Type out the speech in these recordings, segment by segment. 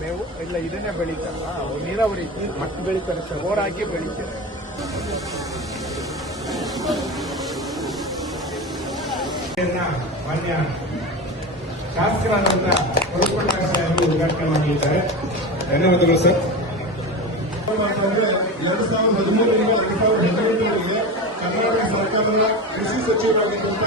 ಮೇವು? ಇಲ್ಲ ಇದನ್ನೇ ಬೆಳೀತಾರ. ಅವ್ರು ನೀರಾವರಿ ಮತ್ತೆ ಬೆಳೀತಾರೆ ಸರ್. ಬೋರ್ ಹಾಕಿ ಬೆಳೀತಾರೆ ಮಾನ್ಯ ಶಾಸಕರಾದಂತ ಹೊರಕೊಂಡ ಸಾಹೇಬರು ಉದ್ಘಾಟನೆ ಮಾಡಲಿದ್ದಾರೆ ಧನ್ಯವಾದಗಳು ಸರ್. ಎರಡು ಸಾವಿರದ ಹದಿಮೂರರಿಂದ ಎರಡು ಸಾವಿರದ ಹದಿನೆಂಟರವರೆಗೆ ಕರ್ನಾಟಕ ಸರ್ಕಾರದ ಕೃಷಿ ಸಚಿವರಾಗಿದ್ದಂತ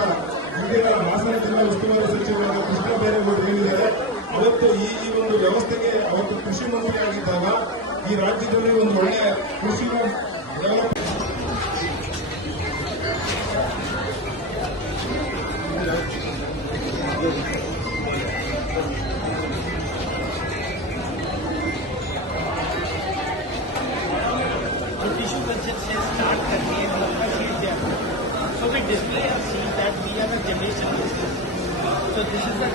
ಹಿಂದಿನ ಹಾಸನ ಜಿಲ್ಲಾ ಉಸ್ತುವಾರಿ ಸಚಿವರಾದ ಕೃಷ್ಣ ಬೈರೇಗೌಡರು ಹೇಳಿದ್ದಾರೆ ಅವತ್ತು ಈ ಈ ಒಂದು ವ್ಯವಸ್ಥೆಗೆ ಅವತ್ತು ಕೃಷಿ ಮಂತ್ರಿ ಆಗಿದ್ದಾಗ ಈ ರಾಜ್ಯದಲ್ಲಿ ಒಂದು ಒಳ್ಳೆಯ ಕೃಷಿ develop So this is the.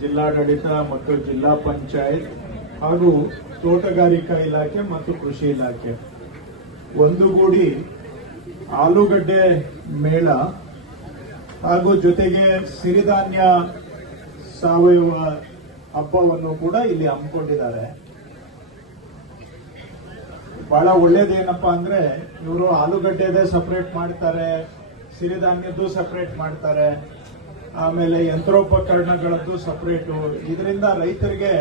ಜಿಲ್ಲಾಡಳಿತ ಮತ್ತು ಜಿಲ್ಲಾ ಪಂಚಾಯತ್ ಹಾಗೂ ತೋಟಗಾರಿಕಾ ಇಲಾಖೆ ಮತ್ತು ಕೃಷಿ ಇಲಾಖೆ ಒಂದುಗೂಡಿ ಆಲೂಗಡ್ಡೆ ಮೇಳ ಹಾಗೂ ಜೊತೆಗೆ ಸಿರಿಧಾನ್ಯ ಸಾವಯವ ಹಬ್ಬವನ್ನು ಕೂಡ ಇಲ್ಲಿ ಹಮ್ಮಿಕೊಂಡಿದ್ದಾರೆ. ಬಹಳ ಒಳ್ಳೇದೇನಪ್ಪ ಅಂದ್ರೆ, ಇವರು ಆಲೂಗಡ್ಡೆದೇ ಸಪರೇಟ್ ಮಾಡ್ತಾರೆ, ಸಿರಿಧಾನ್ಯದ್ದು ಸಪರೇಟ್ ಮಾಡ್ತಾರೆ, ಆಮೇಲೆ ಯಂತ್ರೋಪಕರಣಗಳದ್ದು ಸಪರೇಟು ಇದರಿಂದ ರೈತರಿಗೆ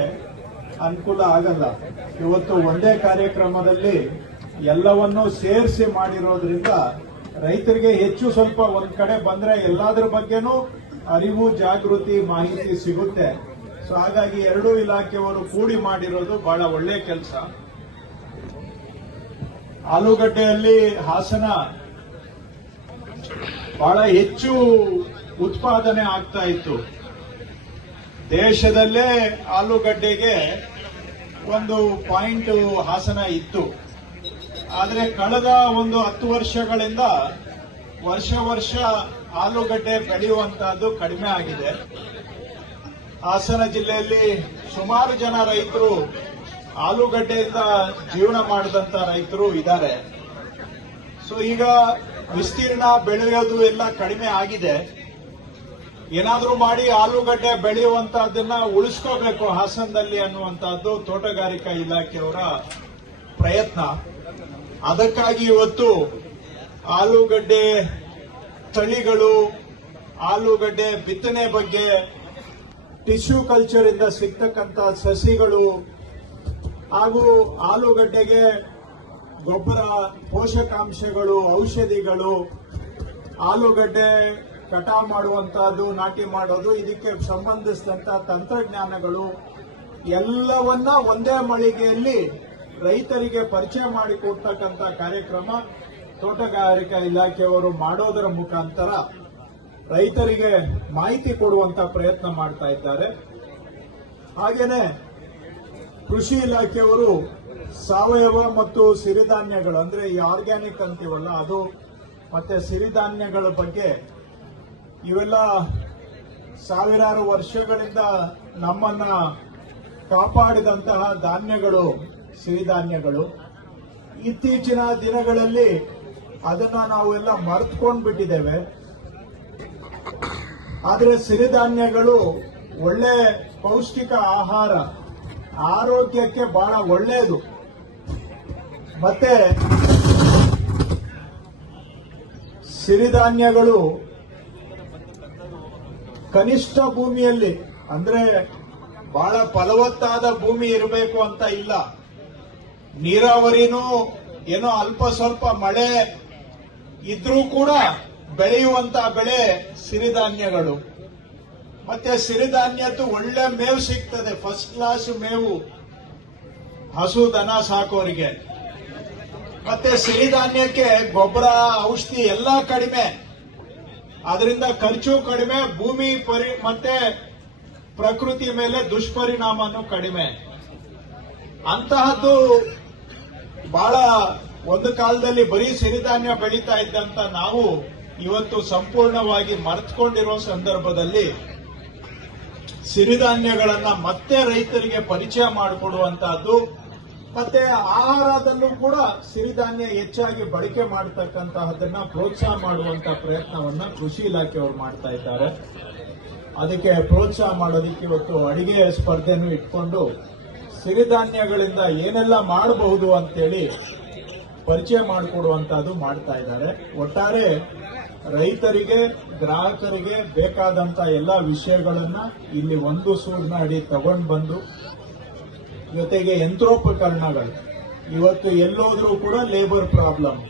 ಅನುಕೂಲ ಆಗಲ್ಲ. ಇವತ್ತು ಒಂದೇ ಕಾರ್ಯಕ್ರಮದಲ್ಲಿ ಎಲ್ಲವನ್ನೂ ಸೇರಿಸಿ ಮಾಡಿರೋದ್ರಿಂದ ರೈತರಿಗೆ ಹೆಚ್ಚು ಸ್ವಲ್ಪ ಒಂದ್ ಕಡೆ ಬಂದ್ರೆ ಎಲ್ಲಾದ್ರ ಬಗ್ಗೆನೂ ಅರಿವು, ಜಾಗೃತಿ ಮಾಹಿತಿ ಸಿಗುತ್ತೆ. ಸೊ ಹಾಗಾಗಿ ಎರಡೂ ಇಲಾಖೆಯವರು ಕೂಡಿ ಮಾಡಿರೋದು ಬಹಳ ಒಳ್ಳೆ ಕೆಲಸ. ಆಲೂಗಡ್ಡೆಯಲ್ಲಿ ಹಾಸನ ಬಹಳ ಹೆಚ್ಚು ಉತ್ಪಾದನೆ ಆಗ್ತಾ ಇತ್ತು. ದೇಶದಲ್ಲೇ ಆಲೂಗಡ್ಡೆಗೆ ಒಂದು ಪಾಯಿಂಟ್ ಹಾಸನ ಇತ್ತು. ಆದರೆ ಕಳೆದ ಒಂದು ಹತ್ತು ವರ್ಷಗಳಿಂದ ವರ್ಷ ವರ್ಷ ಆಲೂಗಡ್ಡೆ ಬೆಳೆಯುವಂತಹದ್ದು ಕಡಿಮೆ ಆಗಿದೆ. ಹಾಸನ ಜಿಲ್ಲೆಯಲ್ಲಿ ಸುಮಾರು ಜನ ರೈತರು ಆಲೂಗಡ್ಡೆಯಿಂದ ಜೀವನ ಮಾಡಿದಂತ ರೈತರು ಇದ್ದಾರೆ. ಸೊ ಈಗ ವಿಸ್ತೀರ್ಣ ಬೆಳೆಯೋದು ಎಲ್ಲ ಕಡಿಮೆ ಆಗಿದೆ. ಏನಾದರೂ ಮಾಡಿ ಆಲೂಗಡ್ಡೆ ಬೆಳೆಯುವಂತಹದನ್ನ ಉಳಿಸ್ಕೋಬೇಕು ಹಾಸನದಲ್ಲಿ ಅನ್ನುವಂತಹದ್ದು ತೋಟಗಾರಿಕಾ ಇಲಾಖೆಯವರ ಪ್ರಯತ್ನ. ಅದಕ್ಕಾಗಿ ಇವತ್ತು ಆಲೂಗಡ್ಡೆ ತಳಿಗಳು, ಆಲೂಗಡ್ಡೆ, ಬಿತ್ತನೆ ಬಗ್ಗೆ ಟಿಶ್ಯೂ ಕಲ್ಚರ್ ಇಂದ ಸಿಗ್ತಕ್ಕಂಥ ಸಸಿಗಳು ಹಾಗೂ ಆಲೂಗಡ್ಡೆಗೆ ಗೊಬ್ಬರ, ಪೋಷಕಾಂಶಗಳು, ಔಷಧಿಗಳು, ಆಲೂಗಡ್ಡೆ ಕಟಾ ಮಾಡುವಂತಹದ್ದು, ನಾಟಿ ಮಾಡೋದು, ಇದಕ್ಕೆ ಸಂಬಂಧಿಸಿದಂತ ತಂತ್ರಜ್ಞಾನಗಳು ಎಲ್ಲವನ್ನ ಒಂದೇ ಮಳಿಗೆಯಲ್ಲಿ ರೈತರಿಗೆ ಪರಿಚಯ ಮಾಡಿಕೊಡ್ತಕ್ಕಂಥ ಕಾರ್ಯಕ್ರಮ. ತೋಟಗಾರಿಕಾ ಇಲಾಖೆಯವರು ಮಾಡೋದರ ಮುಖಾಂತರ ರೈತರಿಗೆ ಮಾಹಿತಿ ಕೊಡುವಂತ ಪ್ರಯತ್ನ ಮಾಡ್ತಾ ಇದ್ದಾರೆ. ಹಾಗೇನೆ ಕೃಷಿ ಇಲಾಖೆಯವರು ಸಾವಯವ ಮತ್ತು ಸಿರಿಧಾನ್ಯಗಳು, ಅಂದ್ರೆ ಈ ಆರ್ಗ್ಯಾನಿಕ್ ಅಂತೀವಲ್ಲ, ಅದು ಮತ್ತೆ ಸಿರಿಧಾನ್ಯಗಳ ಬಗ್ಗೆ ಇವೆಲ್ಲ ಸಾವಿರಾರು ವರ್ಷಗಳಿಂದ ನಮ್ಮನ್ನ ಕಾಪಾಡಿದಂತಹ ಧಾನ್ಯಗಳು, ಸಿರಿಧಾನ್ಯಗಳು. ಇತ್ತೀಚಿನ ದಿನಗಳಲ್ಲಿ ಅದನ್ನ ನಾವೆಲ್ಲ ಮರೆತ್ಕೊಂಡು ಬಿಟ್ಟಿದ್ದೇವೆ ಆದ್ರೆ ಸಿರಿಧಾನ್ಯಗಳು ಒಳ್ಳೆ ಪೌಷ್ಟಿಕ ಆಹಾರ, ಆರೋಗ್ಯಕ್ಕೆ ಬಹಳ ಒಳ್ಳೆಯದು. ಮತ್ತೆ ಸಿರಿಧಾನ್ಯಗಳು ಕನಿಷ್ಠ ಭೂಮಿಯಲ್ಲಿ, ಅಂದ್ರೆ ಬಹಳ ಫಲವತ್ತಾದ ಭೂಮಿ ಇರಬೇಕು ಅಂತ ಇಲ್ಲ. ನೀರಾವರಿನೂ ಏನೋ ಅಲ್ಪ ಸ್ವಲ್ಪ ಮಳೆ ಇದ್ರೂ ಕೂಡ ಬೆಳೆಯುವಂತ ಬೆಳೆ ಸಿರಿಧಾನ್ಯಗಳು. ಮತ್ತೆ ಸಿರಿಧಾನ್ಯದ್ದು ಒಳ್ಳೆ ಮೇವು ಸಿಗ್ತದೆ ಫಸ್ಟ್ ಕ್ಲಾಸ್ ಮೇವು. ಹಸು, ದನ ಸಾಕೋರಿಗೆ. ಮತ್ತೆ ಸಿರಿಧಾನ್ಯಕ್ಕೆ ಗೊಬ್ಬರ, ಔಷಧಿ ಎಲ್ಲ ಕಡಿಮೆ. ಅದರಿಂದ ಖರ್ಚು ಕಡಿಮೆ, ಭೂಮಿ ಪರಿ, ಮತ್ತೆ ಪ್ರಕೃತಿ ಮೇಲೆ ದುಷ್ಪರಿಣಾಮನು ಕಡಿಮೆ. ಅಂತಹದ್ದು ಬಹಳ ಒಂದು ಕಾಲದಲ್ಲಿ ಬರೀ ಸಿರಿಧಾನ್ಯ ಬೆಳೀತಾ ಇದ್ದಂತ ನಾವು ಇವತ್ತು ಸಂಪೂರ್ಣವಾಗಿ ಮರೆತುಕೊಂಡಿರೋ ಸಂದರ್ಭದಲ್ಲಿ ಸಿರಿಧಾನ್ಯಗಳನ್ನ ಮತ್ತೆ ರೈತರಿಗೆ ಪರಿಚಯ ಮಾಡಿಕೊಡುವಂತಹದ್ದು, ಮತ್ತೆ ಆಹಾರದಲ್ಲೂ ಕೂಡ ಸಿರಿಧಾನ್ಯ ಹೆಚ್ಚಾಗಿ ಬಳಕೆ ಮಾಡತಕ್ಕಂತಹದನ್ನ ಪ್ರೋತ್ಸಾಹ ಮಾಡುವಂತ ಪ್ರಯತ್ನವನ್ನ ಕೃಷಿ ಇಲಾಖೆಯವರು ಮಾಡ್ತಾ ಇದ್ದಾರೆ. ಅದಕ್ಕೆ ಪ್ರೋತ್ಸಾಹ ಮಾಡೋದಕ್ಕೆ ಇವತ್ತು ಅಡಿಗೆ ಸ್ಪರ್ಧೆನೂ ಇಟ್ಕೊಂಡು ಸಿರಿಧಾನ್ಯಗಳಿಂದ ಏನೆಲ್ಲ ಮಾಡಬಹುದು ಅಂತೇಳಿ ಪರಿಚಯ ಮಾಡಿಕೊಡುವಂತಹದ್ದು ಮಾಡ್ತಾ ಇದ್ದಾರೆ. ಒಟ್ಟಾರೆ ರೈತರಿಗೆ, ಗ್ರಾಹಕರಿಗೆ ಬೇಕಾದಂತ ಎಲ್ಲ ವಿಷಯಗಳನ್ನ ಇಲ್ಲಿ ಒಂದು ಸೂರಿನ ಅಡಿ ತಗೊಂಡು ಬಂದು ಜೊತೆಗೆ ಯಂತ್ರೋಪಕರಣಗಳು. ಇವತ್ತು ಎಲ್ಲೋದ್ರೂ ಕೂಡ ಲೇಬರ್ ಪ್ರಾಬ್ಲಮ್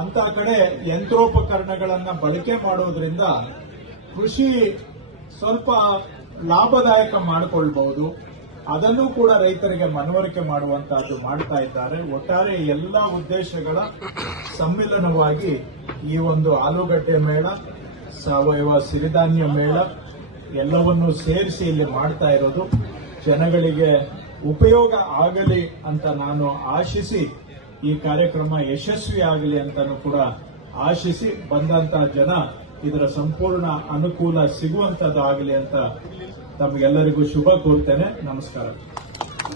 ಅಂತ ಕಡೆ ಯಂತ್ರೋಪಕರಣಗಳನ್ನ ಬಳಕೆ ಮಾಡೋದ್ರಿಂದ ಕೃಷಿ ಸ್ವಲ್ಪ ಲಾಭದಾಯಕ ಮಾಡಿಕೊಳ್ಬಹುದು. ಅದನ್ನು ಕೂಡ ರೈತರಿಗೆ ಮನವರಿಕೆ ಮಾಡುವಂತಹದ್ದು ಮಾಡ್ತಾ ಇದ್ದಾರೆ. ಒಟ್ಟಾರೆ ಎಲ್ಲ ಉದ್ದೇಶಗಳ ಸಮ್ಮಿಲನವಾಗಿ ಈ ಒಂದು ಆಲೂಗಡ್ಡೆ ಮೇಳ, ಸಾವಯವ ಸಿರಿಧಾನ್ಯ ಮೇಳ ಎಲ್ಲವನ್ನು ಸೇರಿಸಿ ಇಲ್ಲಿ ಮಾಡ್ತಾ ಇರೋದು. ಜನಗಳಿಗೆ ಉಪಯೋಗ ಆಗಲಿ ಅಂತ ನಾನು ಆಶಿಸಿ, ಈ ಕಾರ್ಯಕ್ರಮ ಯಶಸ್ವಿ ಆಗಲಿ ಅಂತಾನು ಕೂಡ ಆಶಿಸಿ ಬಂದಂತಹ ಜನ ಇದರ ಸಂಪೂರ್ಣ ಅನುಕೂಲ ಸಿಗುವಂತದ್ದಾಗಲಿ ಅಂತ ತಮಗೆಲ್ಲರಿಗೂ ಶುಭ ಕೋರ್ತೇನೆ. ನಮಸ್ಕಾರ.